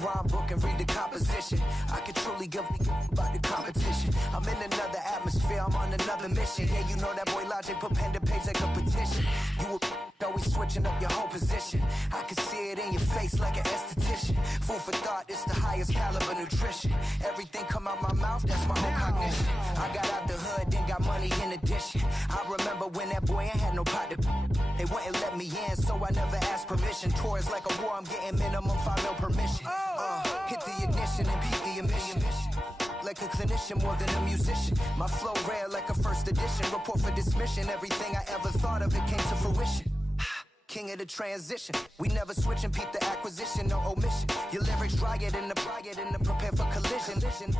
rhyme book and read the composition. I could truly give about the competition. I'm in another atmosphere, I'm on another mission. Yeah, you know that boy Logic put pen to page like a petition. You always switching up your whole position. I can see it in your face like an esthetician. Food for thought, it's the highest caliber nutrition. Everything come out my mouth, that's my own cognition. I got out the hood, then got money in addition. I remember when that boy ain't had no pot to. They wouldn't let me in, so I never asked permission. Tours like a war, I'm getting minimum 5 mil permission. Hit the ignition and beat the emission. Like a clinician more than a musician. My flow rare like a first edition. Report for dismission. Everything I ever thought of, it came to fruition. King of the transition. We never switch and peep the acquisition, no omission. Your lyrics dry it in the prepare for collision.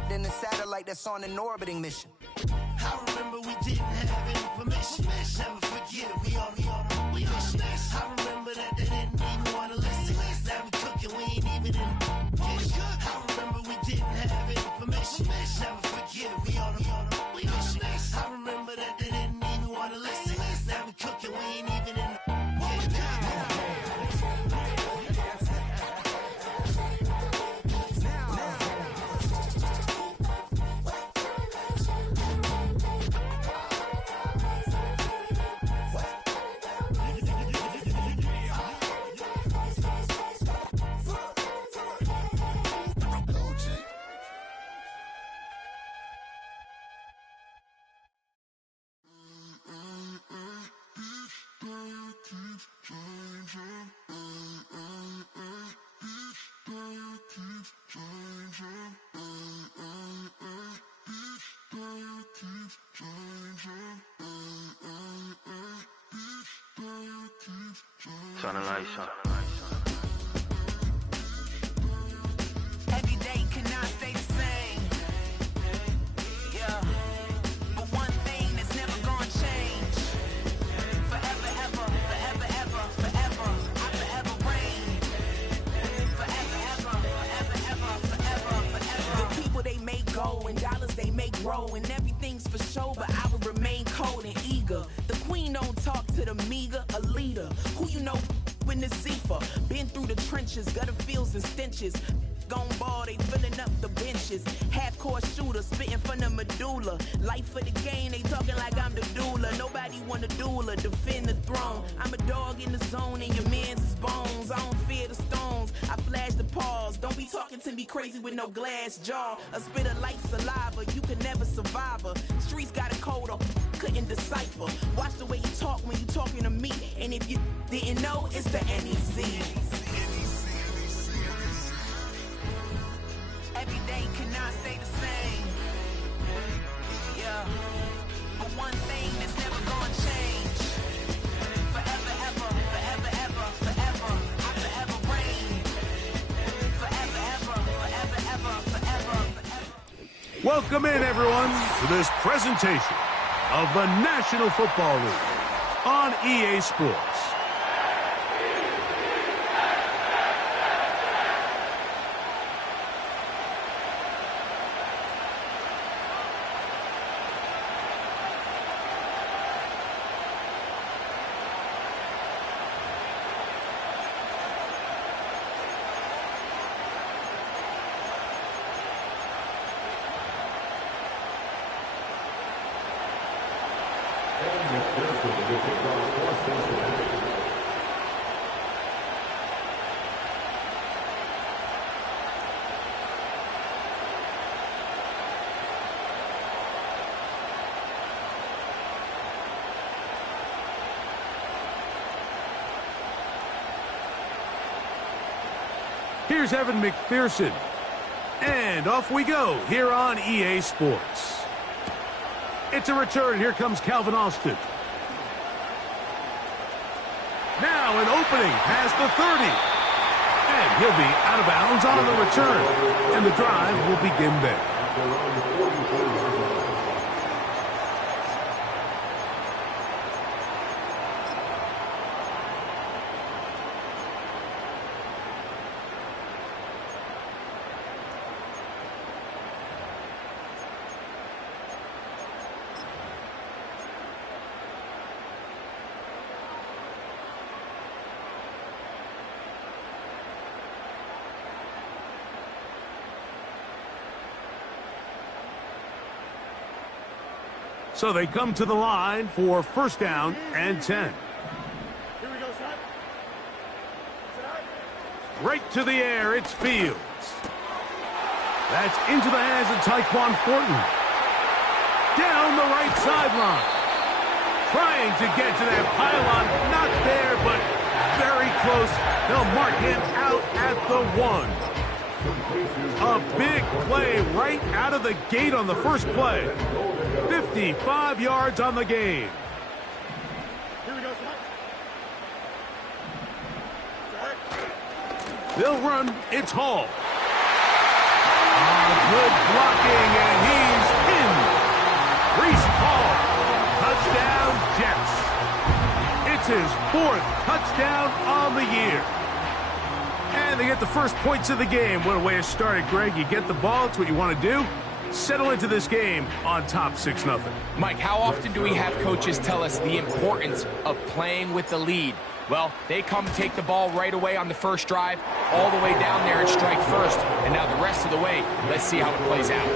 Then the satellite that's on an orbiting mission. I remember we didn't have any permission. Never forget, we on a mission. I remember that they didn't even want to listen. Now we cooking, we ain't even in the kitchen. I remember we didn't have any permission. Never forget, we on a mission. I remember that they didn't even want to listen. Now we cooking, we ain't even in the Turn the lights on. Every day cannot stay the same. Yeah. But one thing that's never gonna change. Forever, ever, forever, ever, forever. I forever reign. Forever, ever, forever, ever, forever, forever. The people they make go and dollars they make grow and everything's for show, but I will remain cold and eager. The queen don't talk to the meager, a leader. Who you know in the Zephyr? Been through the trenches, gutter fields and stenches. Gone ball, they filling up the benches. Half-court shooter, spitting from the medulla. Life for the game, they talking like I'm the doula. Nobody want a doula, defend the throne. I'm a dog in the zone and your man's is bones. I don't fear the stones, I flash the paws. Don't be talking to me crazy with no glass jaw. A spit of light saliva, you can never survive her. Streets got a code up, couldn't decipher. Watch the way you talk when you talking to me. And if you didn't know, it's the NEC. Every day cannot stay the same. Yeah. But one thing that's never gonna change. Forever, ever, forever, ever, forever. I forever reign. Forever, ever, forever, ever, forever, forever. Welcome in, everyone, to this presentation of the National Football League on EA Sports. Here's Evan McPherson. And off we go here on EA Sports. It's a return. Here comes Calvin Austin. Now an opening past the 30. And he'll be out of bounds on the return. And the drive will begin there. So they come to the line for first down and 10. Here we go, son. Right to the air, it's Fields. That's into the hands of Tyquan Thornton. Down the right sideline. Trying to get to that pylon. Not there, but very close. They'll mark him out at the 1. A big play right out of the gate on the first play. 55 yards on the game. Here we go, son. They'll run. It's Hall. Good blocking, and he's in. Breece Hall. Touchdown, Jets. It's his 4th touchdown on the year. And they get the first points of the game. What a way to start it, Greg. You get the ball. It's what you want to do. Settle into this game on top 6-0. Mike, how often do we have coaches tell us the importance of playing with the lead? Well, they come take the ball right away on the first drive, all the way down there and strike first. And now the rest of the way, let's see how it plays out.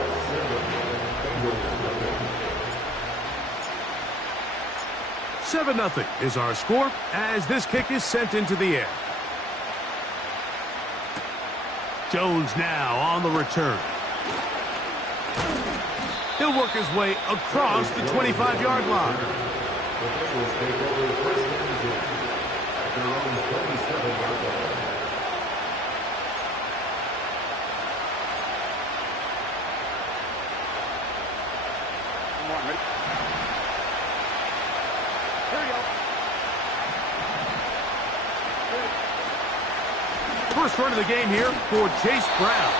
Seven 0 is our score as this kick is sent into the air. Jones now on the return. He'll work his way across the 25-yard line. First run of the game here for Chase Brown.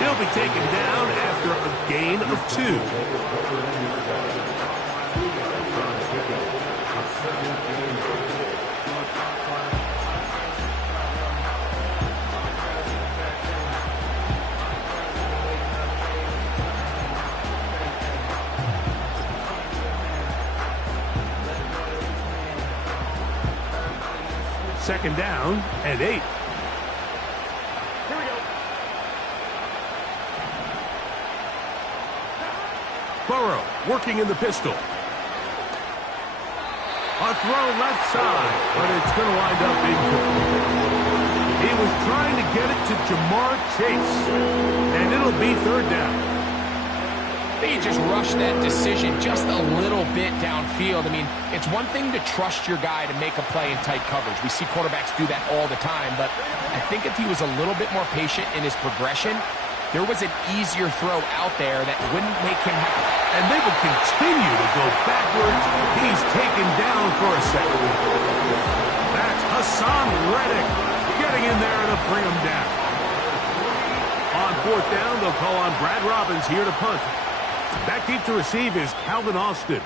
He'll be taken down after a gain of 2. Second down and 8. Burrow working in the pistol. A throw left side, but it's going to wind up incomplete. He was trying to get it to Jamar Chase, and it'll be third down. They just rushed that decision just a little bit downfield. I mean, it's one thing to trust your guy to make a play in tight coverage. We see quarterbacks do that all the time, but I think if he was a little bit more patient in his progression, there was an easier throw out there that wouldn't make him have. And they will continue to go backwards. He's taken down for a second. That's Hassan Reddick getting in there to bring him down. On fourth down, they'll call on Brad Robbins here to punt. Back deep to receive is Calvin Austin.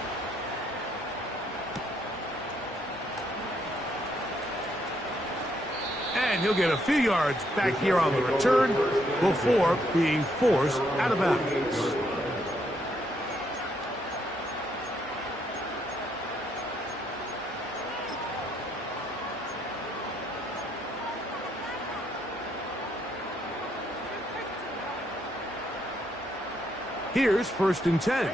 And he'll get a few yards back here on the return before being forced out of bounds. Here's first and 10.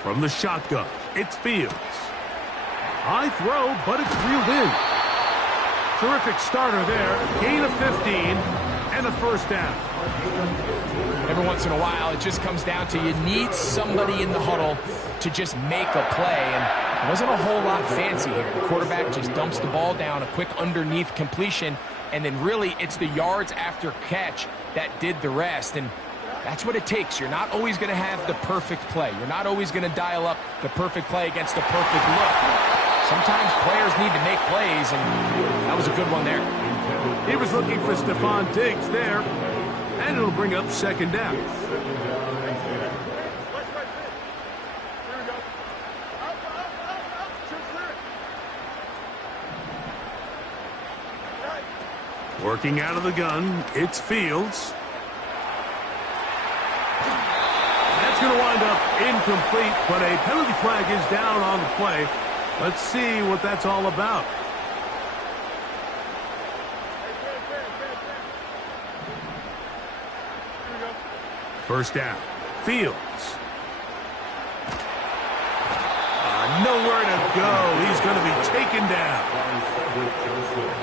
From the shotgun, it's Fields. High throw, but it's reeled in. Terrific starter there. Gain of 15 and a first down. Every once in a while, it just comes down to you need somebody in the huddle to just make a play. And it wasn't a whole lot fancy here. The quarterback just dumps the ball down, a quick underneath completion, and then really it's the yards after catch that did the rest. And that's what it takes. You're not always going to have the perfect play. You're not always going to dial up the perfect play against the perfect look. Sometimes players need to make plays, and that was a good one there. He was looking for Stephon Diggs there, and it'll bring up second down. Working out of the gun, it's Fields. That's going to wind up incomplete, but a penalty flag is down on the play. Let's see what that's all about. First down. Fields. Nowhere to go. He's going to be taken down.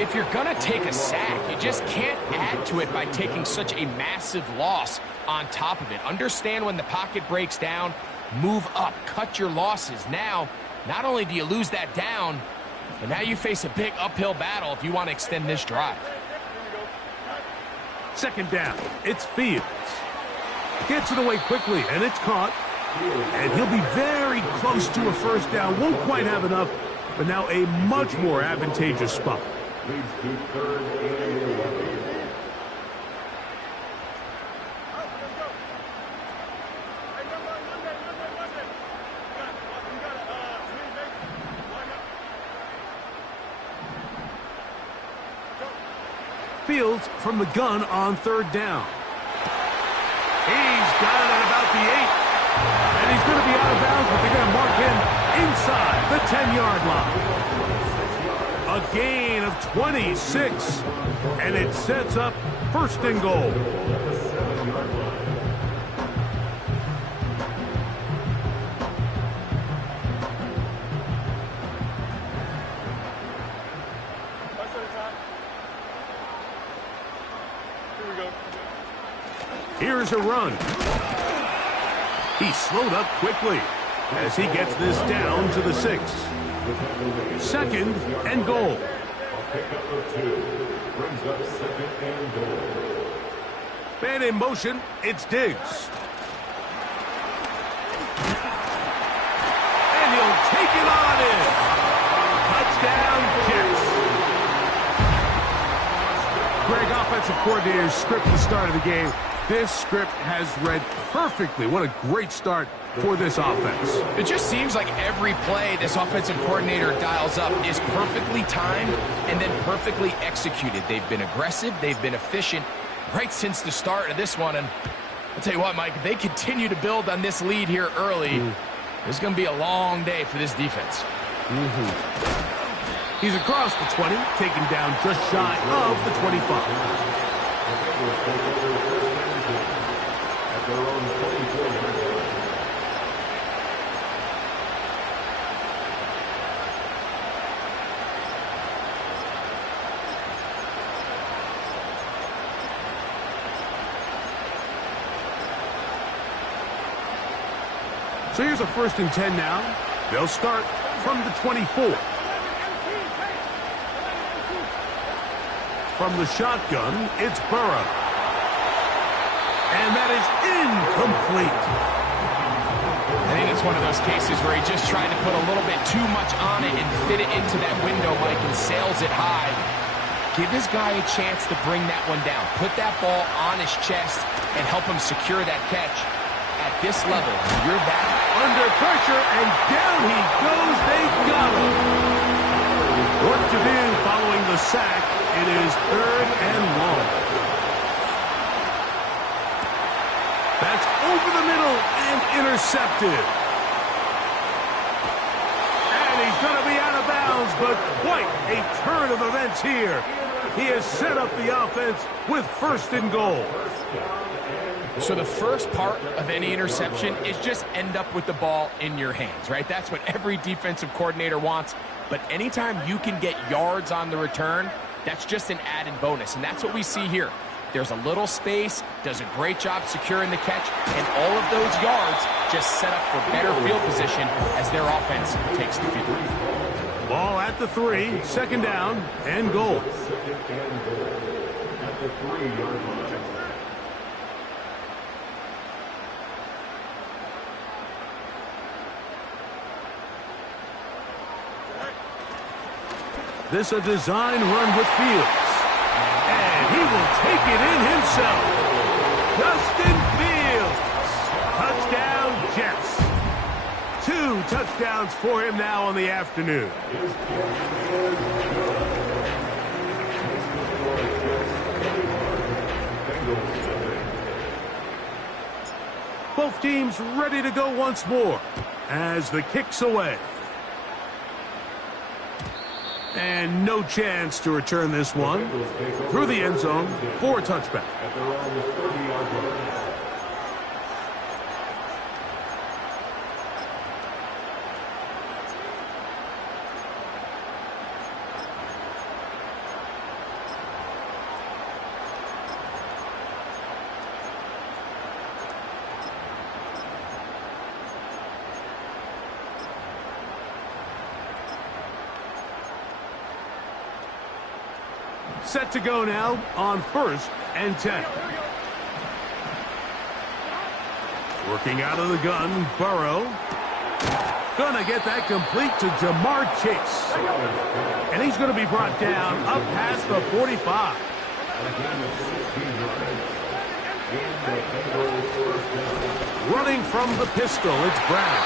If you're going to take a sack, you just can't add to it by taking such a massive loss on top of it. Understand when the pocket breaks down, move up, cut your losses. Now, not only do you lose that down, but now you face a big uphill battle if you want to extend this drive. Second down. It's Fields. Gets it away quickly, and it's caught. And he'll be very close to a first down. Won't quite have enough, but now a much more advantageous spot. Leads to third and 11. Fields from the gun on third down. He's got it at about the 8. And he's going to be out of bounds, but they're going to mark him inside the 10-yard line. A gain of 26, and it sets up first and goal. Here's a run. He slowed up quickly as he gets this down to the 6. Second and goal. Pickup of 2 brings up second and goal. Man in motion, it's Diggs. And he'll take it on in. Touchdown, Jets. Greg, offensive coordinator's script at the start of the game. This script has read perfectly. What a great start for this offense. It just seems like every play this offensive coordinator dials up is perfectly timed and then perfectly executed. They've been aggressive. They've been efficient right since the start of this one. And I'll tell you what, Mike, if they continue to build on this lead here early, it's going to be a long day for this defense. He's across the 20, taken down just shy of the 25. So here's a 1st and 10 now. They'll start from the 24. From the shotgun, it's Burrow. And that is incomplete. I think it's one of those cases where he just tried to put a little bit too much on it and fit it into that window, Mike, and sails it high. Give his guy a chance to bring that one down. Put that ball on his chest and help him secure that catch. At this level, you're that under pressure, and down he goes. They got him. What to do following the sack? It is 3rd and long. That's over the middle and intercepted. And he's going to be out of bounds, but quite a turn of events here. He has set up the offense with 1st and goal. So the first part of any interception is just end up with the ball in your hands, right? That's what every defensive coordinator wants. But anytime you can get yards on the return, that's just an added bonus. And that's what we see here. There's a little space, does a great job securing the catch, and all of those yards just set up for better field position as their offense takes the field. Ball at the 3, 2nd down, and goal. Second and goal at the 3-yard line. This a design run with Fields. And he will take it in himself. Justin Fields. Touchdown, Jets. 2 touchdowns for him now on the afternoon. Both teams ready to go once more as the kick's away. And no chance to return this one. Through the end zone for a touchback. Set to go now on 1st and 10. Working out of the gun, Burrow. Gonna get that complete to Jamar Chase. And he's gonna be brought down up past the 45. Running from the pistol, it's Brown.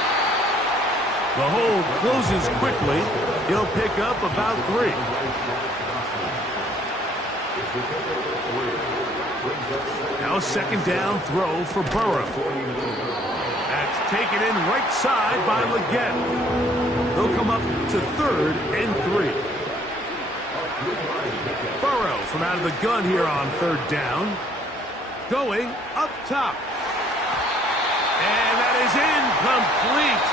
The hold closes quickly. He'll pick up about 3. Now 2nd down throw for Burrow. That's taken in right side by Leggett. They'll come up to 3rd and 3. Burrow from out of the gun here on 3rd down. Going up top. And that is incomplete.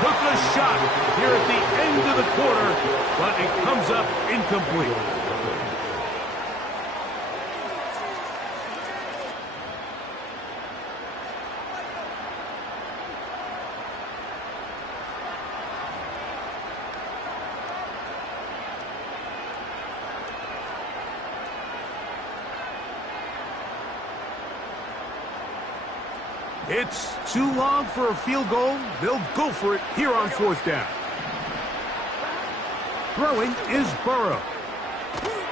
Took a shot here at the end of the quarter, but it comes up incomplete. It's too long for a field goal. They'll go for it here on 4th down. Throwing is Burrow.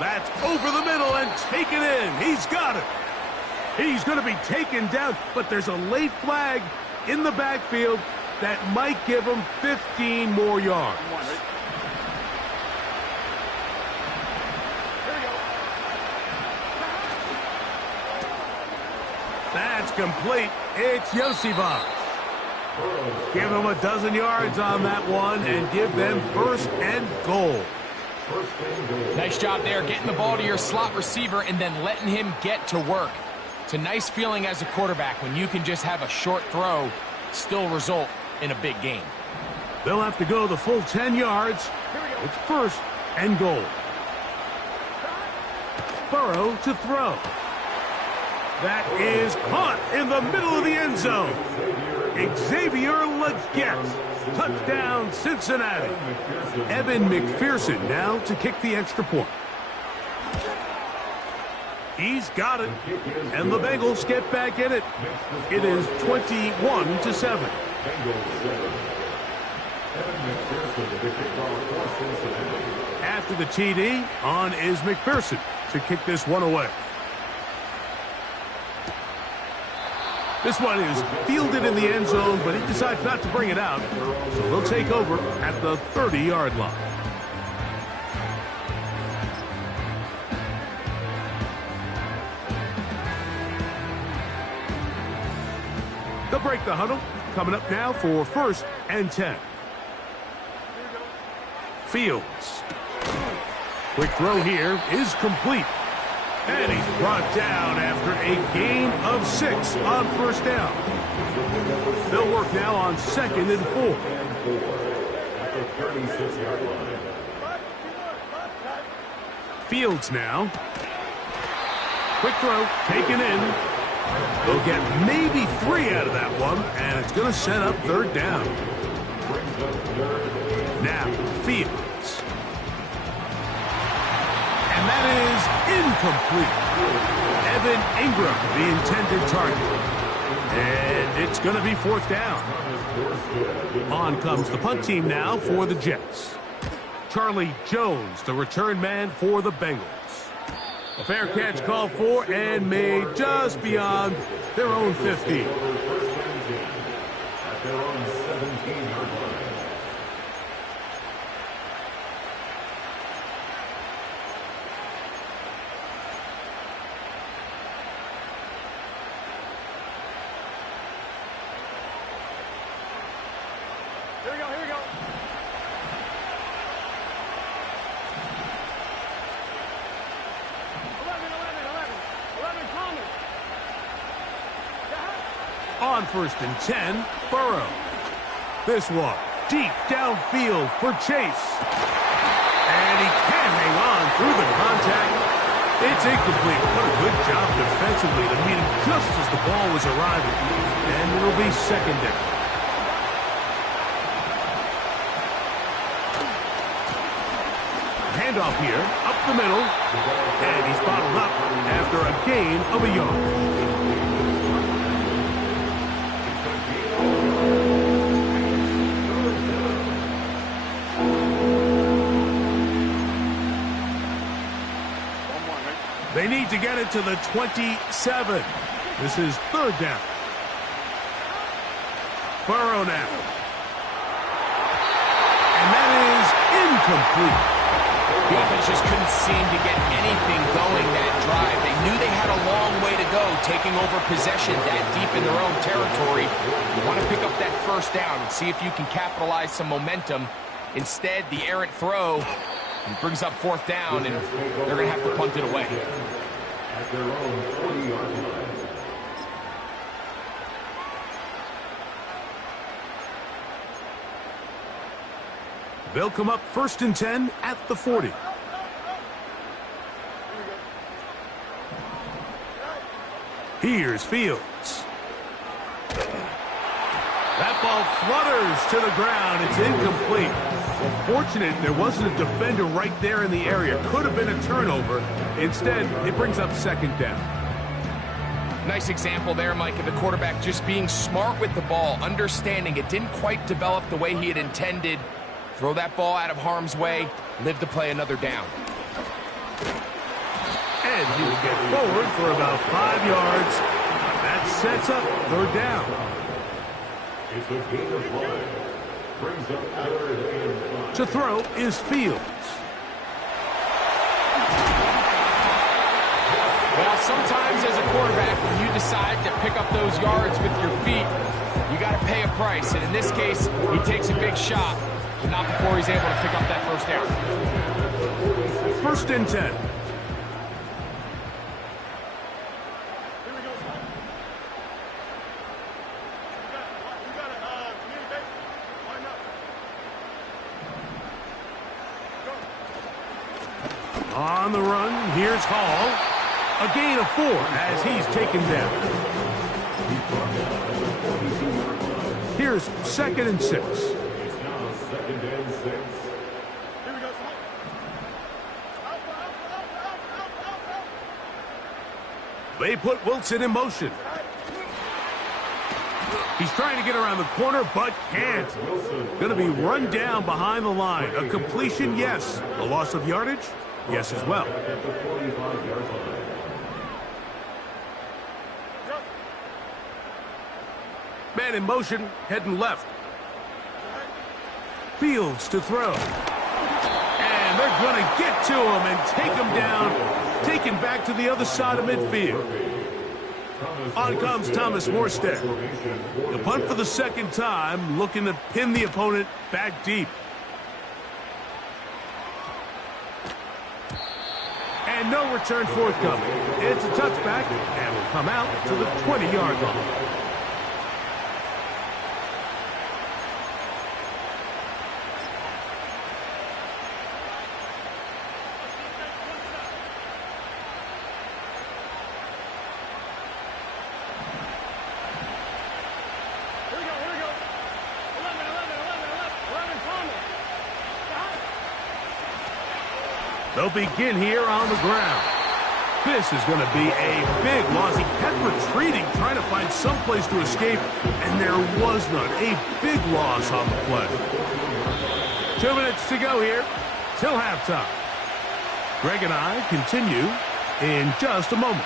That's over the middle and taken in. He's got it. He's going to be taken down, but there's a late flag in the backfield that might give him 15 more yards. That's complete. It's Yosivas. Give them a dozen yards on that one and give them 1st and goal. Nice job there, getting the ball to your slot receiver and then letting him get to work. It's a nice feeling as a quarterback when you can just have a short throw still result in a big game. They'll have to go the full 10 yards. It's 1st and goal. Burrow to throw. That is caught in the middle of the end zone. Xavier Leggett. Touchdown, Cincinnati. Evan McPherson now to kick the extra point. He's got it. And the Bengals get back in it. It is 21-7. After the TD, on is McPherson to kick this one away. This one is fielded in the end zone, but he decides not to bring it out. So they'll take over at the 30-yard line. They'll break the huddle. Coming up now for 1st and 10. Fields. Quick throw here is complete. And he's brought down after a gain of 6 on 1st down. They'll work now on 2nd and 4. Fields now. Quick throw, taken in. They'll get maybe 3 out of that one, and it's going to set up 3rd down. Now, Fields. And that is incomplete. Evan Ingram, the intended target. And it's going to be 4th down. On comes the punt team now for the Jets. Charlie Jones, the return man for the Bengals. A fair catch called for and made just beyond their own 15. On 1st and 10, Burrow. This one, deep downfield for Chase. And he can't hang on through the contact. It's incomplete. What a good job defensively to meet him just as the ball was arriving. And it'll be 2nd down. handoff here, up the middle, and he's bottled up after a gain of a yard. They need to get it to the 27. This is third down. Burrow now. And that is incomplete. The offense just couldn't seem to get anything going that drive. They knew they had a long way to go, taking over possession that deep in their own territory. You want to pick up that first down and see if you can capitalize some momentum. Instead, the errant throw brings up fourth down, and they're going to have to punt it away. At their own 40-yard line. They'll come up 1st and 10 at the 40. Here's Fields. That ball flutters to the ground. It's incomplete. Well, fortunate there wasn't a defender right there in the area. Could have been a turnover. Instead, it brings up second down. Nice example there, Mike, of the quarterback just being smart with the ball, understanding it didn't quite develop the way he had intended. Throw that ball out of harm's way, live to play another down. And he will get forward for about 5 yards. That sets up third down. It's a gain of 1. Brings up third and 5. To throw is Fields. Well, sometimes as a quarterback, when you decide to pick up those yards with your feet, you got to pay a price. And in this case, he takes a big shot, but not before he's able to pick up that first down. 1st and 10. On the run, here's Hall. A gain of 4 as he's taken down. Here's 2nd and 6. It's now 2nd and 6. They put Wilson in motion. He's trying to get around the corner, but can't. Going to be run down behind the line. A completion, yes. A loss of yardage, yes as well. At the 45-yard line. Man in motion, heading left. Fields to throw. And they're going to get to him and take him down. Taken back to the other side of midfield. On comes Thomas Morstead. The punt for the second time, looking to pin the opponent back deep. And no return forthcoming. It's a touchback and will come out to the 20-yard line. They'll begin here on the ground. This is going to be a big loss. He kept retreating, trying to find some place to escape, and there was none. A big loss on the play. 2 minutes to go here till halftime. Greg and I continue in just a moment.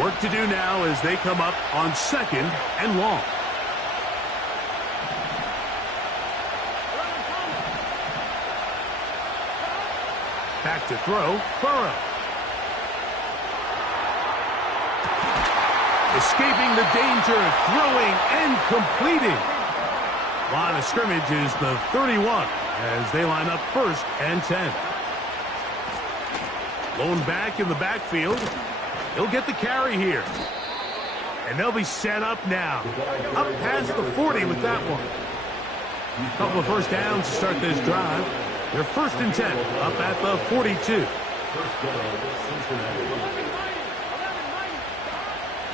Work to do now as they come up on 2nd and long. Back to throw, Burrow. Escaping the danger, throwing and completing. Line of scrimmage is the 31 as they line up 1st and 10. Lone back in the backfield. He'll get the carry here. And they'll be set up now. Up past the 40 with that one. A couple of first downs to start this drive. They're 1st and 10, up at the 42.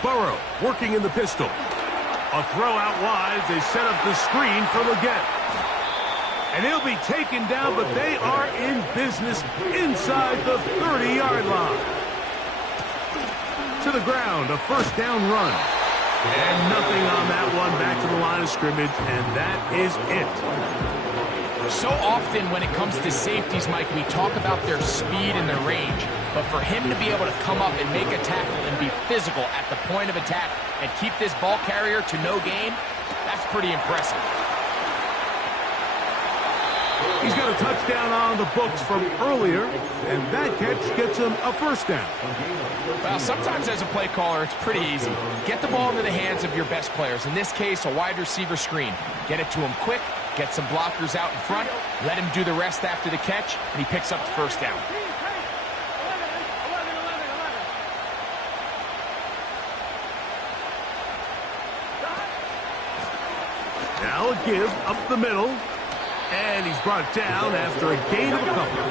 Burrow working in the pistol. A throw out wide. They set up the screen for Leggett. And he'll be taken down, but they are in business inside the 30-yard line. To the ground, a first down run. And nothing on that one. Back to the line of scrimmage, and that is it. So often when it comes to safeties, Mike, we talk about their speed and their range. But for him to be able to come up and make a tackle and be physical at the point of attack and keep this ball carrier to no gain, that's pretty impressive. He's got a touchdown on the books from earlier, and that catch gets him a first down. Well, sometimes as a play caller, it's pretty easy. Get the ball into the hands of your best players. In this case, a wide receiver screen. Get it to him quick, get some blockers out in front, let him do the rest after the catch, and he picks up the first down. Now a give up the middle. And he's brought down after a gain of a couple.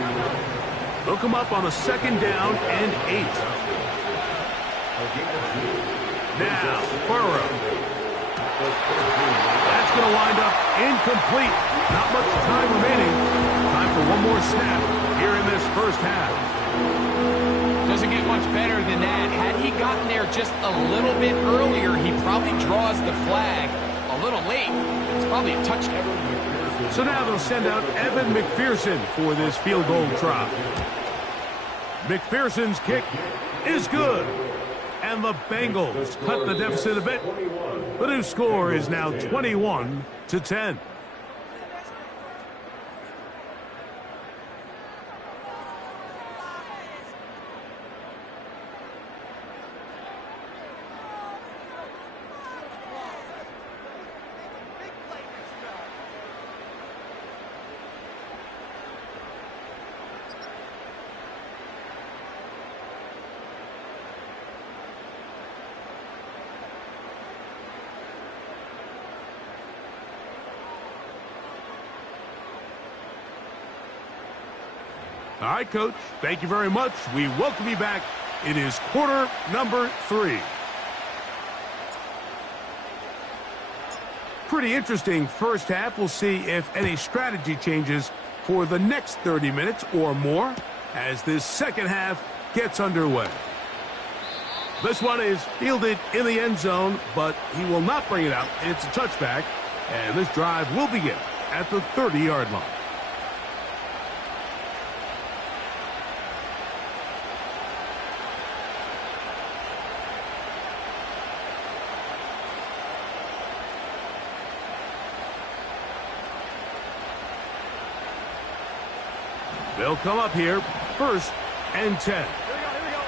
They'll come up on a second down and 8. Now, Burrow. That's going to wind up incomplete. Not much time remaining. Time for one more snap here in this first half. Doesn't get much better than that. Had he gotten there just a little bit earlier, he probably draws the flag a little late. It's probably a touchdown. So now they'll send out Evan McPherson for this field goal try. McPherson's kick is good. And the Bengals cut the deficit a bit. The new score is now 21-10. All right, Coach, thank you very much. We welcome you back. It is quarter number 3. Pretty interesting first half. We'll see if any strategy changes for the next 30 minutes or more as this second half gets underway. This one is fielded in the end zone, but he will not bring it out. It's a touchback, and this drive will begin at the 30-yard line. They'll come up here, first and 10. Here we go.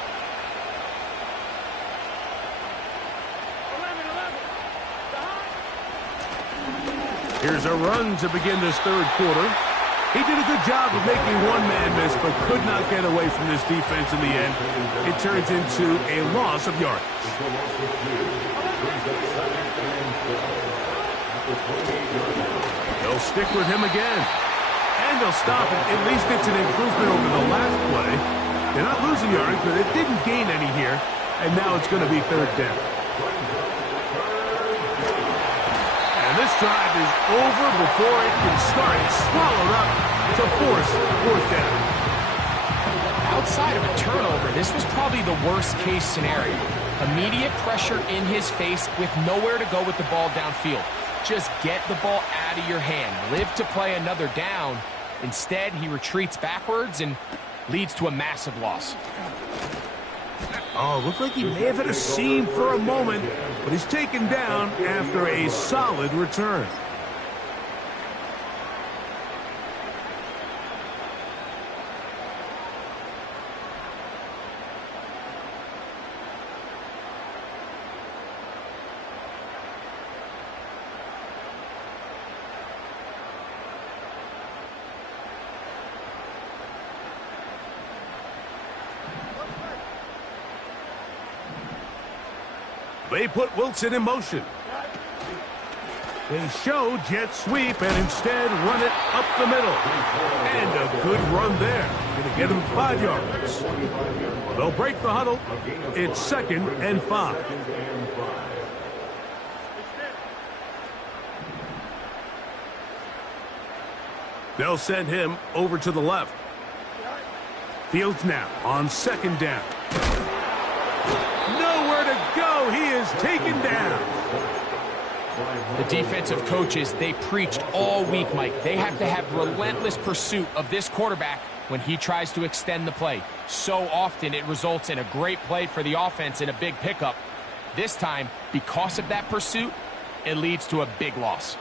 11. Here's a run to begin this third quarter. He did a good job of making one man miss, but could not get away from this defense in the end. It turns into a loss of yards. They'll stick with him again. And they'll stop it. At least it's an improvement over the last play. They're not losing yards, but it didn't gain any here. And now it's going to be third down. And this drive is over before it can start. It's swallowed up to force fourth down. Outside of a turnover, this was probably the worst-case scenario. Immediate pressure in his face with nowhere to go with the ball downfield. Just get the ball out of your hand. Live to play another down. Instead, he retreats backwards and leads to a massive loss. Oh, looked like he may have hit a seam for a moment, but he's taken down after a solid return. They put Wilson in motion. They show jet sweep and instead run it up the middle. And a good run there. Going to get him 5 yards. They'll break the huddle. It's 2nd and 5. They'll send him over to the left. Fields now on 2nd down. Nowhere to go. He is taken down. The defensive coaches, they preached all week, Mike. They have to have relentless pursuit of this quarterback when he tries to extend the play. So often it results in a great play for the offense and a big pickup. This time, because of that pursuit, it leads to a big loss.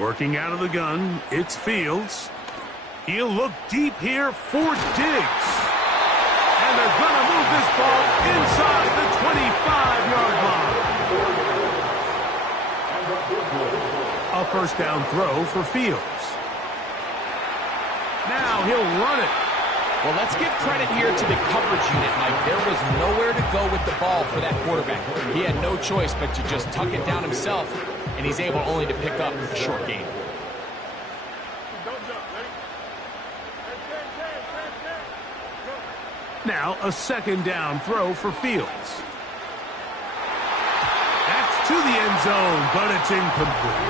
Working out of the gun, it's Fields. He'll look deep here for Diggs. And they're going to move this ball inside the 25-yard line. A first down throw for Fields. Now he'll run it. Well, let's give credit here to the coverage unit, Mike. There was nowhere to go with the ball for that quarterback. He had no choice but to just tuck it down himself, and he's able only to pick up a short gain. Now a 2nd down throw for Fields. That's to the end zone, but it's incomplete.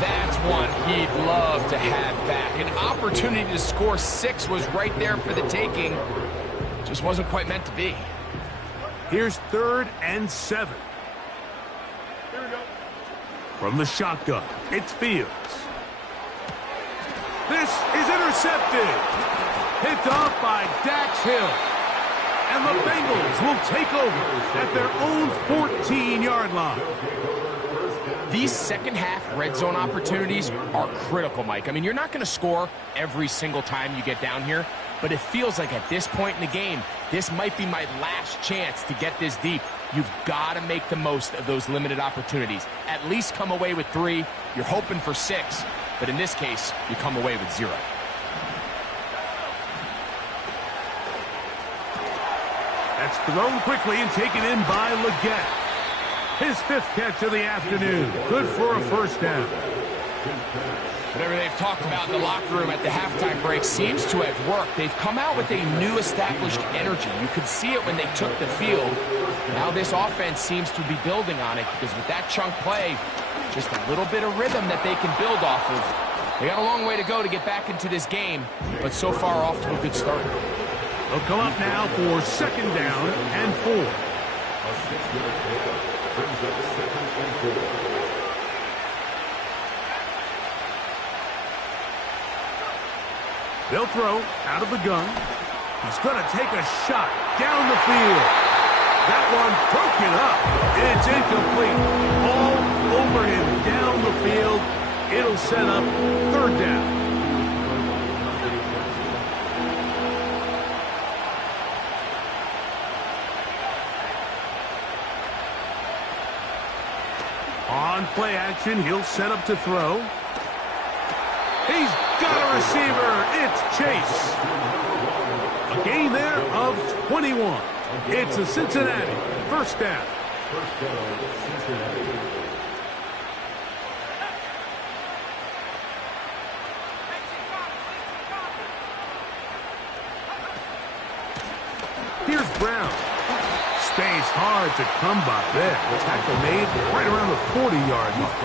That's one he'd love to have back. An opportunity to score 6 was right there for the taking. Just wasn't quite meant to be. Here's 3rd and 7. From the shotgun, it's Fields. This is intercepted. Picked off by Dax Hill. And the Bengals will take over at their own 14-yard line. These second-half red zone opportunities are critical, Mike. I mean, you're not going to score every single time you get down here, but it feels like at this point in the game, this might be my last chance to get this deep. You've got to make the most of those limited opportunities. At least come away with 3. You're hoping for 6, but in this case, you come away with 0. That's thrown quickly and taken in by Legette. His 5th catch of the afternoon. Good for a first down. Whatever they've talked about in the locker room at the halftime break seems to have worked. They've come out with a new established energy. You could see it when they took the field. Now this offense seems to be building on it because with that chunk play, just a little bit of rhythm that they can build off of. They got a long way to go to get back into this game, but so far off to a good start. They'll come up now for 2nd down and 4. A 6-yard pickup brings up 2nd and 4. They'll throw out of the gun. He's going to take a shot down the field. That one broken up. It's incomplete. All over him down the field. It'll set up 3rd down. On play action, he'll set up to throw. He's got a receiver. It's Chase. A gain there of 21. It's a Cincinnati first down. First down, Cincinnati. Here's Brown. Space hard to come by there. Tackle made right around the 40-yard mark.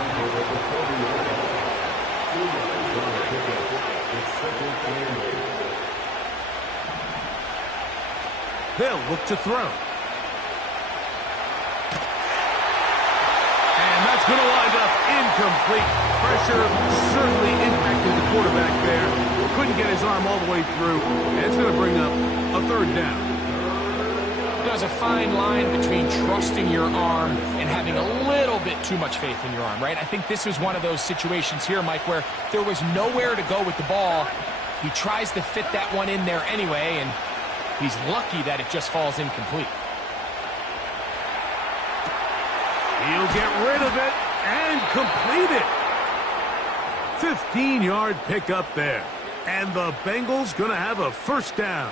They'll look to throw. And that's going to wind up incomplete. Pressure certainly impacted the quarterback there. Couldn't get his arm all the way through. And it's going to bring up a 3rd down. There's a fine line between trusting your arm and having a little bit too much faith in your arm, right? I think this was one of those situations here, Mike, where there was nowhere to go with the ball. He tries to fit that one in there anyway, and he's lucky that it just falls incomplete. He'll get rid of it and complete it. 15-yard pickup there. And the Bengals going to have a first down.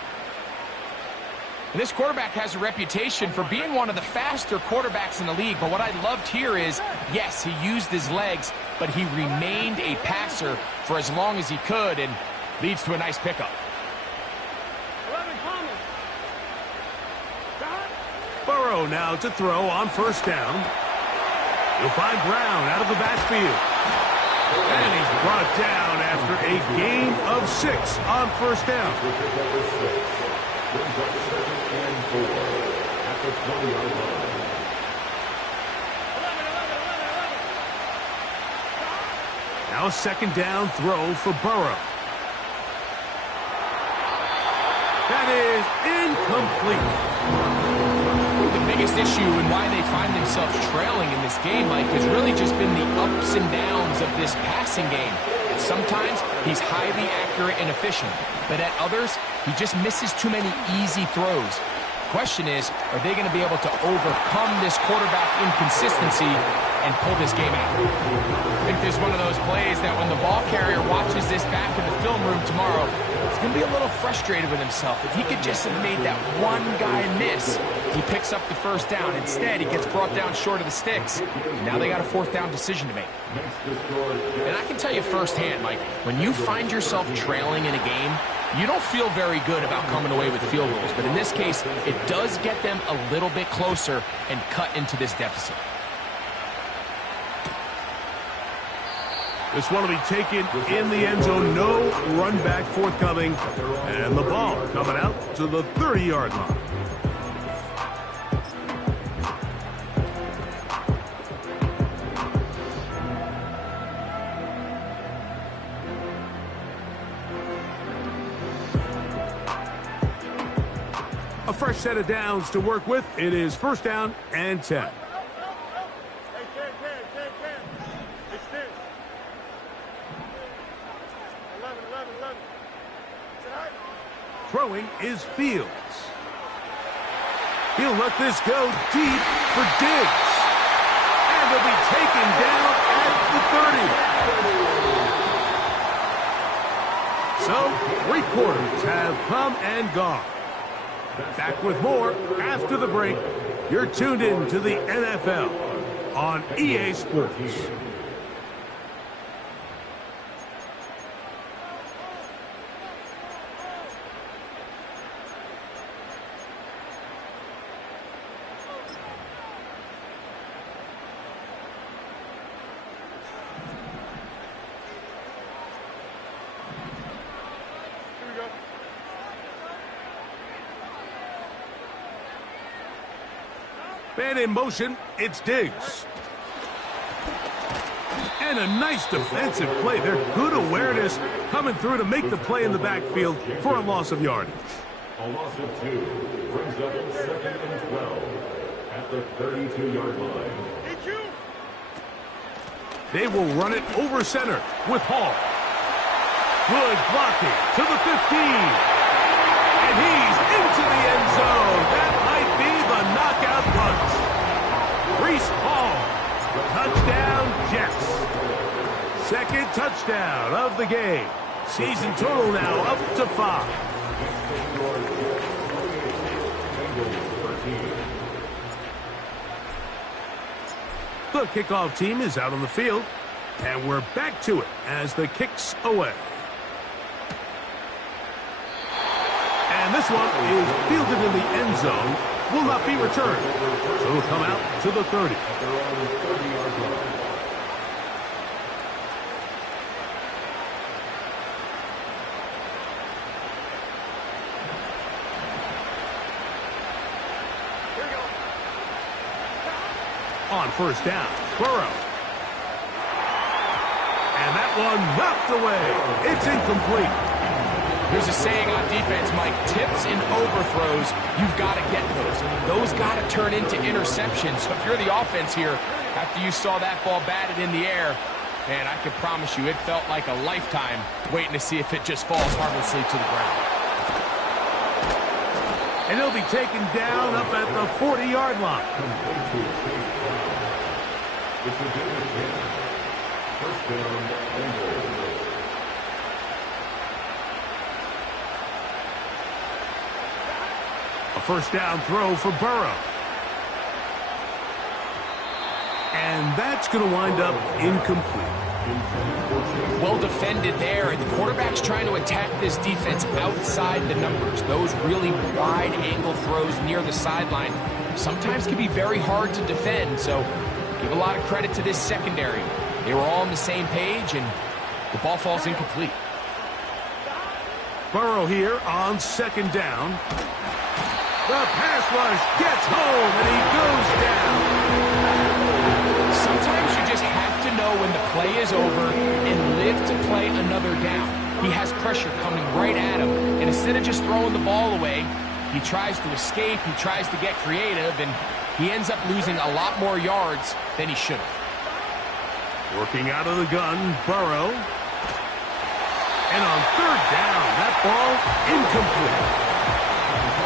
And this quarterback has a reputation for being one of the faster quarterbacks in the league. But what I loved here is, yes, he used his legs, but he remained a passer for as long as he could, and leads to a nice pickup. Burrow now to throw on first down. He'll find Brown out of the backfield. And he's brought down after a gain of 6 on first down. Now a second down throw for Burrow. That is incomplete. The biggest issue and why they find themselves trailing in this game, Mike, has really just been the ups and downs of this passing game. And sometimes he's highly accurate and efficient, but at others, he just misses too many easy throws. Question is, are they going to be able to overcome this quarterback inconsistency and pull this game out? I think this is one of those plays that when the ball carrier watches this back in the film room tomorrow, he's going to be a little frustrated with himself. If he could just have made that one guy miss, he picks up the first down. Instead, he gets brought down short of the sticks. Now they got a fourth down decision to make. And I can tell you firsthand, Mike, when you find yourself trailing in a game, you don't feel very good about coming away with field goals. But in this case, it does get them a little bit closer and cut into this deficit. This one will be taken in the end zone. No run back forthcoming. And the ball coming out to the 30-yard line. A fresh set of downs to work with. It is first down and 10. Throwing is Fields. He'll let this go deep for Diggs. And he'll be taken down at the 30. So, 3 quarters have come and gone. Back with more after the break. You're tuned in to the NFL on EA Sports. Man in motion, it's Diggs. And a nice defensive play there. Good awareness coming through to make the play in the backfield for a loss of yardage. A loss of 2 brings up 2nd and 12 at the 32-yard line. They will run it over center with Hall. Good blocking to the 15. And he's into the end zone. That might be the knockout punch. Breece Hall. Touchdown, Jets. Second touchdown of the game. Season total now up to 5. The kickoff team is out on the field, and we're back to it as the kick's away. And this one is fielded in the end zone, will not be returned. So it'll come out to the 30. On first down, Burrow. And that one knocked away. It's incomplete. There's a saying on defense, Mike, tips and overthrows, you've got to get those. Those got to turn into interceptions. So if you're the offense here, after you saw that ball batted in the air, man, I can promise you it felt like a lifetime waiting to see if it just falls harmlessly to the ground. And he'll be taken down up at the 40-yard line. It's a good again. First down and goal. first down throw for Burrow. And that's going to wind up incomplete. Well defended there, and the quarterback's trying to attack this defense outside the numbers. Those really wide angle throws near the sideline sometimes can be very hard to defend, so give a lot of credit to this secondary. They were all on the same page, and the ball falls incomplete. Burrow here on second down. The pass rush gets home, and he goes down. Sometimes you just have to know when the play is over and live to play another down. He has pressure coming right at him, and instead of just throwing the ball away, he tries to escape, he tries to get creative, and he ends up losing a lot more yards than he should have. Working out of the gun, Burrow. And on third down, that ball incomplete.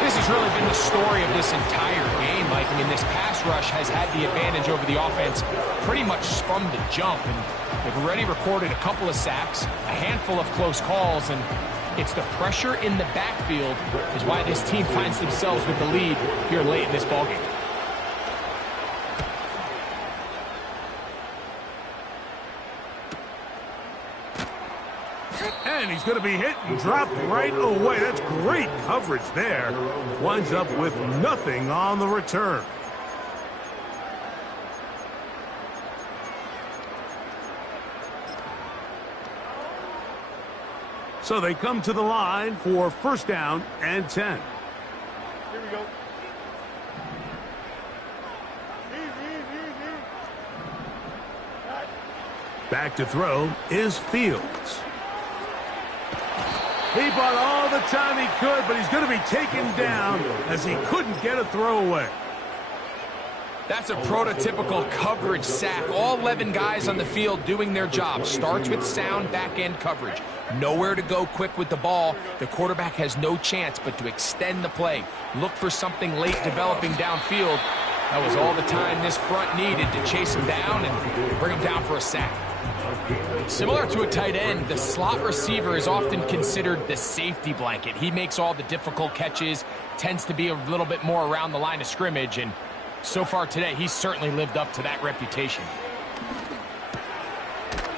This has really been the story of this entire game, Mike. I mean, this pass rush has had the advantage over the offense pretty much from the jump. And they've already recorded a couple of sacks, a handful of close calls, and it's the pressure in the backfield is why this team finds themselves with the lead here late in this ballgame. And he's going to be hit and dropped right away. That's great coverage there. Winds up with nothing on the return. So they come to the line for first down and 10. Here we go. Easy. Back to throw is Fields. He bought all the time he could, but he's going to be taken down as he couldn't get a throw away. That's a prototypical coverage sack. All 11 guys on the field doing their job. Starts with sound back-end coverage. Nowhere to go quick with the ball. The quarterback has no chance but to extend the play. Look for something late developing downfield. That was all the time this front needed to chase him down and bring him down for a sack. Similar to a tight end, the slot receiver is often considered the safety blanket. He makes all the difficult catches, tends to be a little bit more around the line of scrimmage, and so far today, he's certainly lived up to that reputation.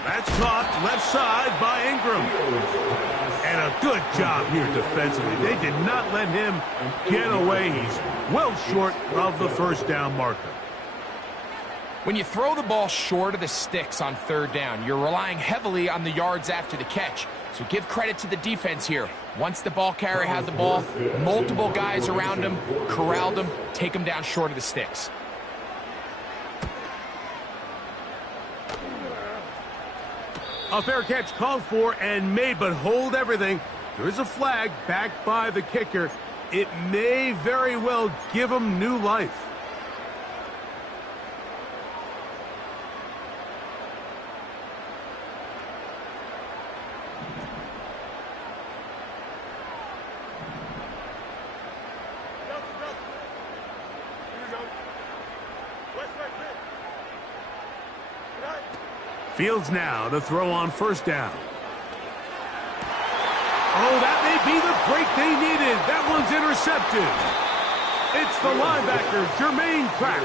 That's caught left side by Ingram. And a good job here defensively. They did not let him get away. He's well short of the first down marker. When you throw the ball short of the sticks on third down, you're relying heavily on the yards after the catch. So give credit to the defense here. Once the ball carrier had the ball, multiple guys around him, corralled him, take him down short of the sticks. A fair catch called for and made, but hold everything. There is a flag backed by the kicker. It may very well give him new life. Fields now to throw on first down. Oh, that may be the break they needed. That one's intercepted. It's the linebacker, Jermaine Pratt.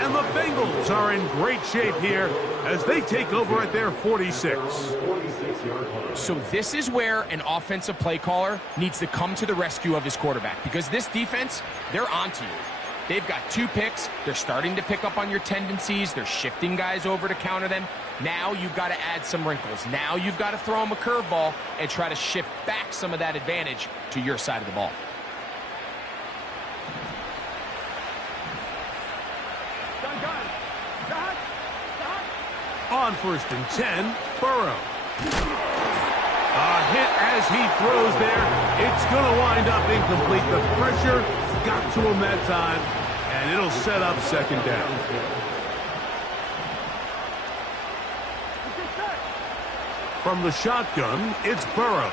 And the Bengals are in great shape here as they take over at their 46. So this is where an offensive play caller needs to come to the rescue of his quarterback, because this defense, they're onto you. They've got 2 picks. They're starting to pick up on your tendencies. They're shifting guys over to counter them. Now you've got to add some wrinkles. Now you've got to throw them a curveball and try to shift back some of that advantage to your side of the ball. On first and 10, Burrow. A hit as he throws there. It's going to wind up incomplete. The pressure got to him that time, and it'll set up second down. From the shotgun, it's Burrow.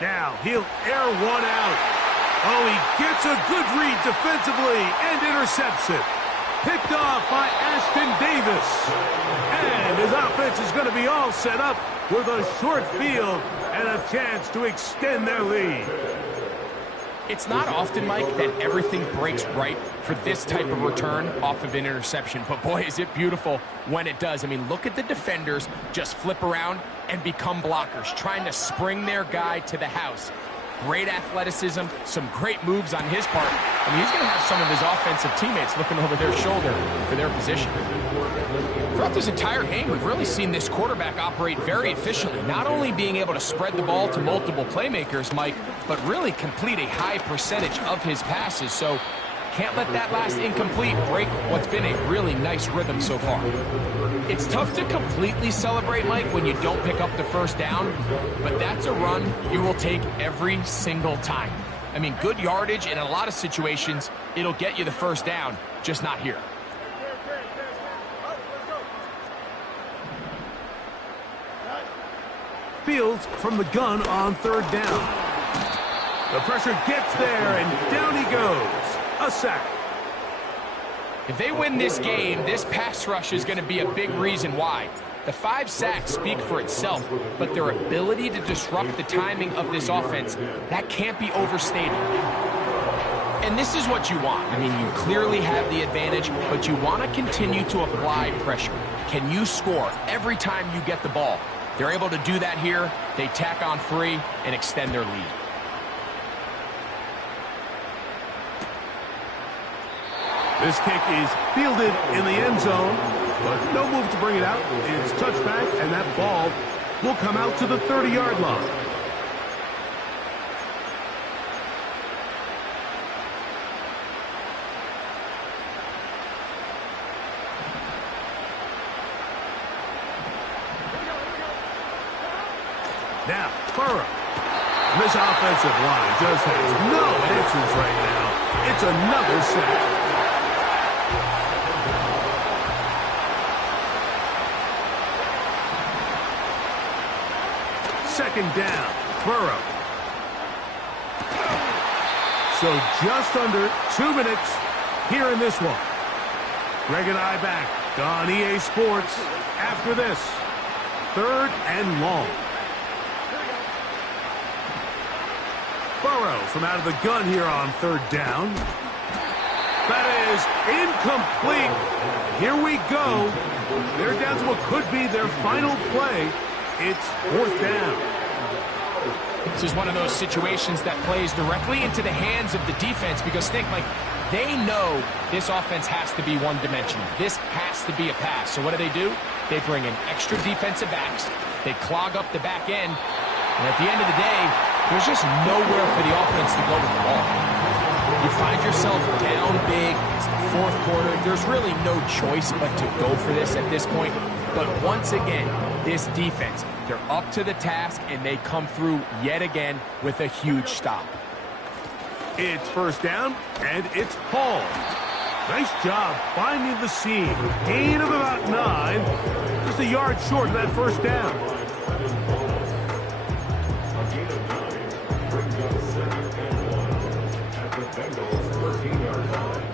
Now he'll air one out. Oh, he gets a good read defensively and intercepts it. Picked off by Ashton Davis. And his offense is going to be all set up with a short field and a chance to extend their lead. It's not often, Mike, that everything breaks right for this type of return off of an interception. But boy, is it beautiful when it does. I mean, look at the defenders just flip around and become blockers, trying to spring their guy to the house. Great athleticism, some great moves on his part. I mean, he's going to have some of his offensive teammates looking over their shoulder for their position. Throughout this entire game, we've really seen this quarterback operate very efficiently, not only being able to spread the ball to multiple playmakers, Mike, but really complete a high percentage of his passes. So can't let that last incomplete break what's been a really nice rhythm so far. It's tough to completely celebrate, Mike, when you don't pick up the first down, but that's a run you will take every single time. I mean, good yardage in a lot of situations, it'll get you the first down, just not here. Fields from the gun on third down. The pressure gets there, and down he goes. A sack. If they win this game, this pass rush is going to be a big reason why. The 5 sacks speak for itself, but their ability to disrupt the timing of this offense, that can't be overstated. And this is what you want. I mean, you clearly have the advantage, but you want to continue to apply pressure. Can you score every time you get the ball? They're able to do that here. They tack on 3 and extend their lead. This kick is fielded in the end zone, but no move to bring it out. It's touchback, and that ball will come out to the 30-yard line. Now, Burrow. This offensive line just has no answers right now. It's another sack. Second down, Burrow. So just under 2 minutes here in this one. Greg and I back on EA Sports after this. 3rd and long. Burrow from out of the gun here on 3rd down. That is incomplete. Here we go. They're down to what could be their final play. It's 4th down. This is one of those situations that plays directly into the hands of the defense because think, like, they know this offense has to be one-dimensional. This has to be a pass. So what do? They bring in extra defensive backs. They clog up the back end. And at the end of the day, there's just nowhere for the offense to go with the ball. You find yourself down big. It's the 4th quarter. There's really no choice but to go for this at this point. But once again, this defense, they're up to the task, and they come through yet again with a huge stop. It's 1st down, and it's Hall. Nice job finding the seam. Gain of about 9. Just a yard short of that 1st down. A gain of 9 brings up 2nd and 1 at the Bengals' 13-yard line.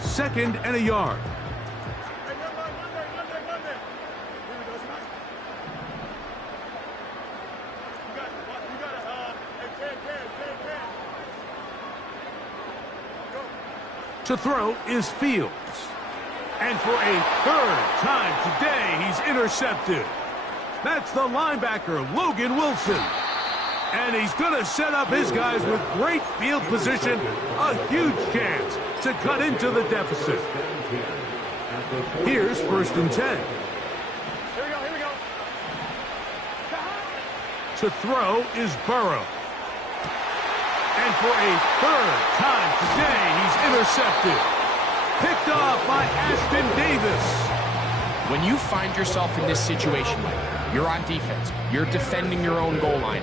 2nd and a yard. To throw is Fields. And for a 3rd time today, he's intercepted. That's the linebacker, Logan Wilson. And he's going to set up his guys with great field position. A huge chance to cut into the deficit. Here's 1st and 10. Here we go. To throw is Burrow. And for a 3rd time today, he's intercepted. Picked off by Ashton Davis. When you find yourself in this situation, Mike, you're on defense, you're defending your own goal line,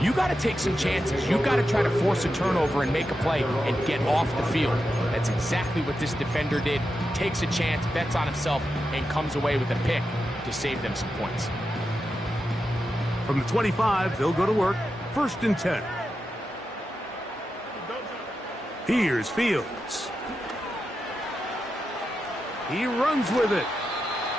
you got to take some chances. You've got to try to force a turnover and make a play and get off the field. That's exactly what this defender did. Takes a chance, bets on himself, and comes away with a pick to save them some points. From the 25, they'll go to work. 1st and 10. Here's Fields. He runs with it.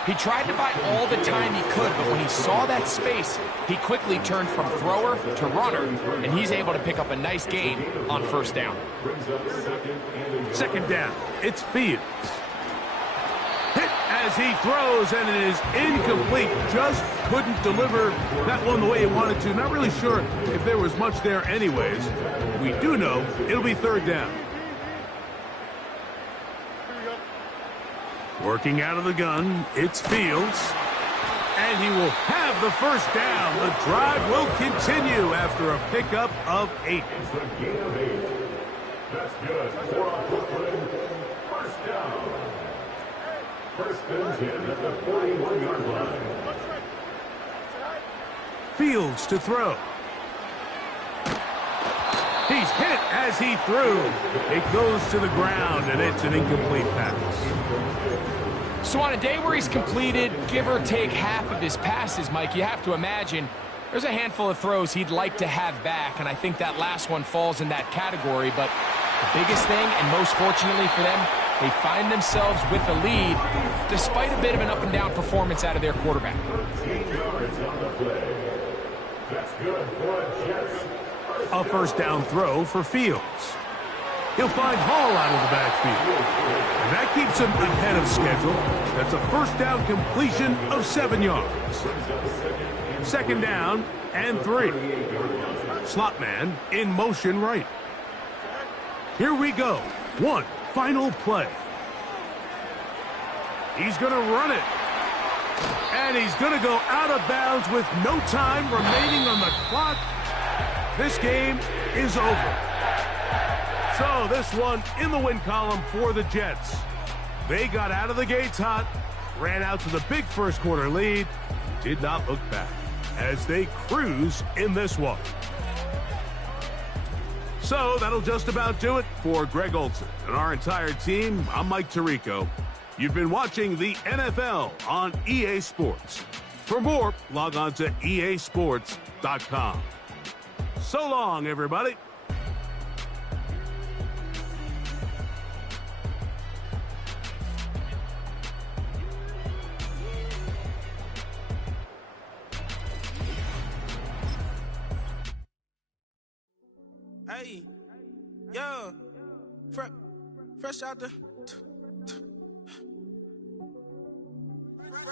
He tried to buy all the time he could, but when he saw that space, he quickly turned from thrower to runner, and he's able to pick up a nice gain on first down. Second down, it's Fields. Hit as he throws, and it is incomplete. Just couldn't deliver that one the way he wanted to. Not really sure if there was much there anyways. We do know it'll be third down. Working out of the gun, it's Fields. And he will have the first down. The drive will continue after a pickup of 8. It's a gain of 8. That's good for Brooklyn. First down. First and 10 at the 41-yard line. Fields to throw. He's hit as he threw. It goes to the ground, and it's an incomplete pass. So on a day where he's completed, give or take half of his passes, Mike, you have to imagine there's a handful of throws he'd like to have back, and I think that last one falls in that category. But the biggest thing, and most fortunately for them, they find themselves with a lead despite a bit of an up-and-down performance out of their quarterback. 13 yards on the play. That's good for the Jets. A first down throw for Fields. He'll find Hall out of the backfield. And that keeps him ahead of schedule. That's a first down completion of 7 yards. Second down and 3. Slot man in motion right. Here we go. One final play. He's going to run it. And he's going to go out of bounds with no time remaining on the clock. This game is over. So this one in the win column for the Jets. They got out of the gates hot, ran out to the big first quarter lead, did not look back as they cruise in this one. So that'll just about do it for Greg Olsen and our entire team. I'm Mike Tirico. You've been watching the NFL on EA Sports. For more, log on to easports.com. So long, everybody. Hey, yeah, fresh out the